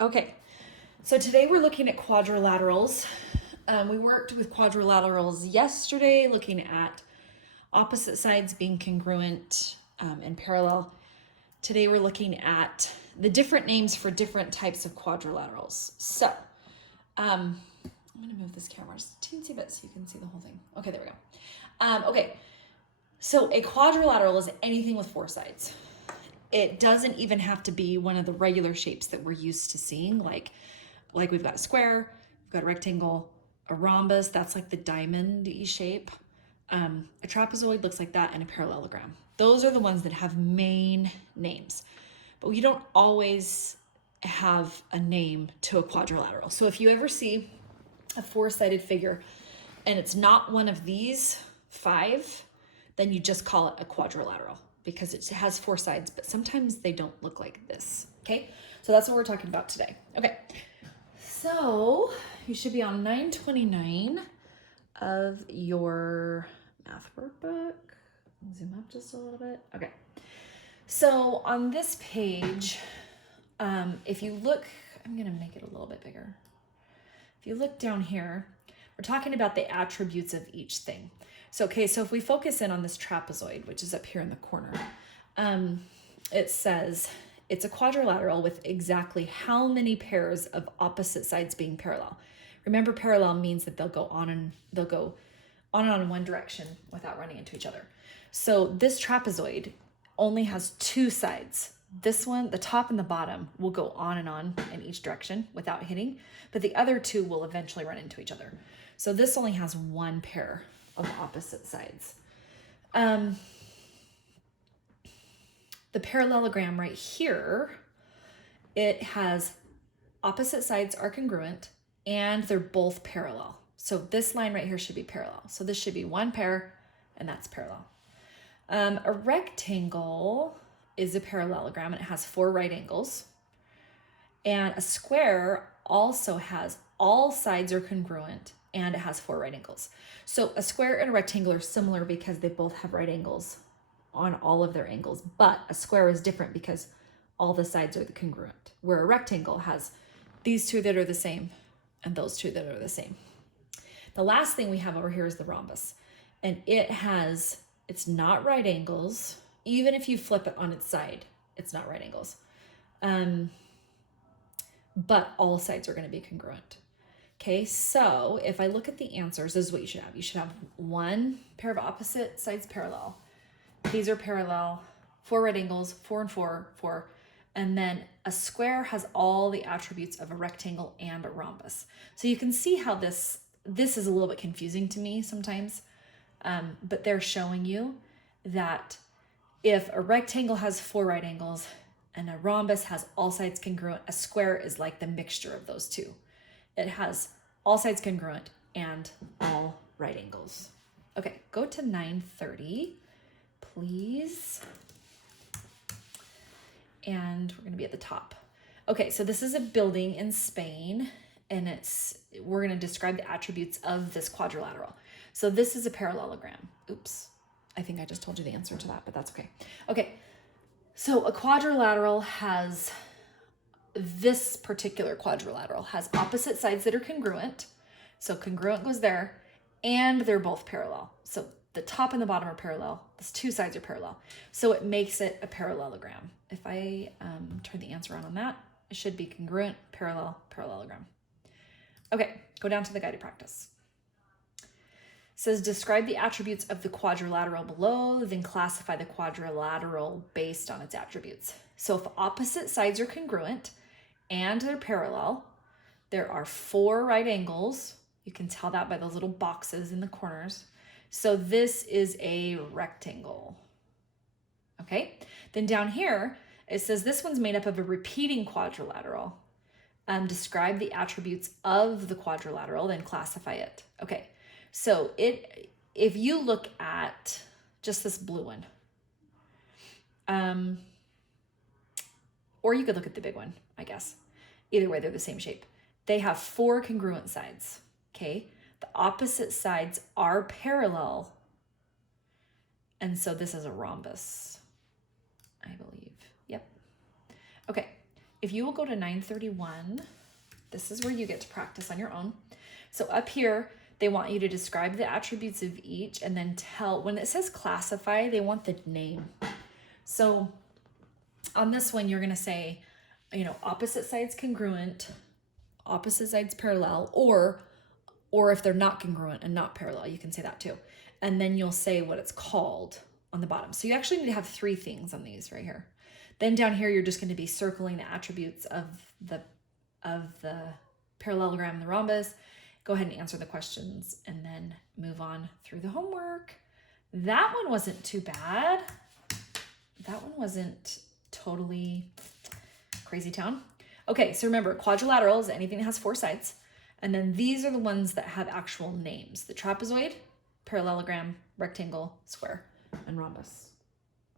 Okay, so today we're looking at quadrilaterals. We worked with quadrilaterals yesterday, looking at opposite sides being congruent and parallel. Today we're looking at the different names for different types of quadrilaterals. So, I'm gonna move this camera just a teensy bit so you can see the whole thing. Okay, there we go. Okay, so a quadrilateral is anything with four sides. It doesn't even have to be one of the regular shapes that we're used to seeing, like we've got a square, we've got a rectangle, a rhombus, that's like the diamond-y shape. A trapezoid looks like that, and a parallelogram. Those are the ones that have main names, but we don't always have a name to a quadrilateral. So if you ever see a four-sided figure and it's not one of these five, then you just call it a quadrilateral because it has four sides, but sometimes they don't look like this. Okay, so that's what we're talking about today. Okay, so you should be on 929 of your math workbook. Zoom up just a little bit. Okay, so on this page, if you look, I'm gonna make it a little bit bigger. If you look down here, we're talking about the attributes of each thing. So, okay, so if we focus in on this trapezoid, which is up here in the corner, it says it's a quadrilateral with exactly how many pairs of opposite sides being parallel. Remember, parallel means that they'll go on and on in one direction without running into each other. So this trapezoid only has two sides. This one, the top and the bottom, will go on and on in each direction without hitting, but the other two will eventually run into each other. So this only has one pair of opposite sides. The parallelogram right here, it has opposite sides are congruent and they're both parallel. So this line right here should be parallel. So this should be one pair and that's parallel. A rectangle is a parallelogram and it has four right angles. And a square also has all sides are congruent and it has four right angles. So a square and a rectangle are similar because they both have right angles on all of their angles, but a square is different because all the sides are congruent, where a rectangle has these two that are the same and those two that are the same. The last thing we have over here is the rhombus, and it's not right angles. Even if you flip it on its side, it's not right angles. But all sides are going to be congruent. Okay, so if I look at the answers, this is what you should have. You should have one pair of opposite sides parallel. These are parallel, four right angles, 4 and 4, 4. And then a square has all the attributes of a rectangle and a rhombus. So you can see how this is a little bit confusing to me sometimes, but they're showing you that if a rectangle has four right angles and a rhombus has all sides congruent, a square is like the mixture of those two. It has all sides congruent and all right angles. Okay, go to 930, please. And we're gonna be at the top. Okay, so this is a building in Spain, and we're gonna describe the attributes of this quadrilateral. So this is a parallelogram. Oops, I think I just told you the answer to that, but that's okay. Okay, so a quadrilateral has, this particular quadrilateral has opposite sides that are congruent. So congruent goes there, and they're both parallel. So the top and the bottom are parallel. These two sides are parallel. So it makes it a parallelogram. If I turn the answer on that, it should be congruent, parallel, parallelogram. Okay, go down to the guided practice. It says describe the attributes of the quadrilateral below, then classify the quadrilateral based on its attributes. So if opposite sides are congruent and they're parallel, there are four right angles. You can tell that by those little boxes in the corners. So this is a rectangle. Okay, then down here, it says this one's made up of a repeating quadrilateral. Describe the attributes of the quadrilateral, then classify it. Okay, so if you look at just this blue one, or you could look at the big one, I guess. Either way, they're the same shape. They have four congruent sides, okay? The opposite sides are parallel, and so this is a rhombus, I believe. Yep. Okay, if you will go to 931, this is where you get to practice on your own. So up here, they want you to describe the attributes of each and then tell, when it says classify, they want the name. So on this one, you're going to say, you know, opposite sides congruent, opposite sides parallel, or if they're not congruent and not parallel, you can say that too. And then you'll say what it's called on the bottom. So you actually need to have 3 things on these right here. Then down here, you're just going to be circling the attributes of the parallelogram and the rhombus. Go ahead and answer the questions and then move on through the homework. That one wasn't too bad. That one wasn't totally crazy town. Okay, so remember, quadrilateral is anything that has 4 sides. And then these are the ones that have actual names: the trapezoid, parallelogram, rectangle, square, and rhombus.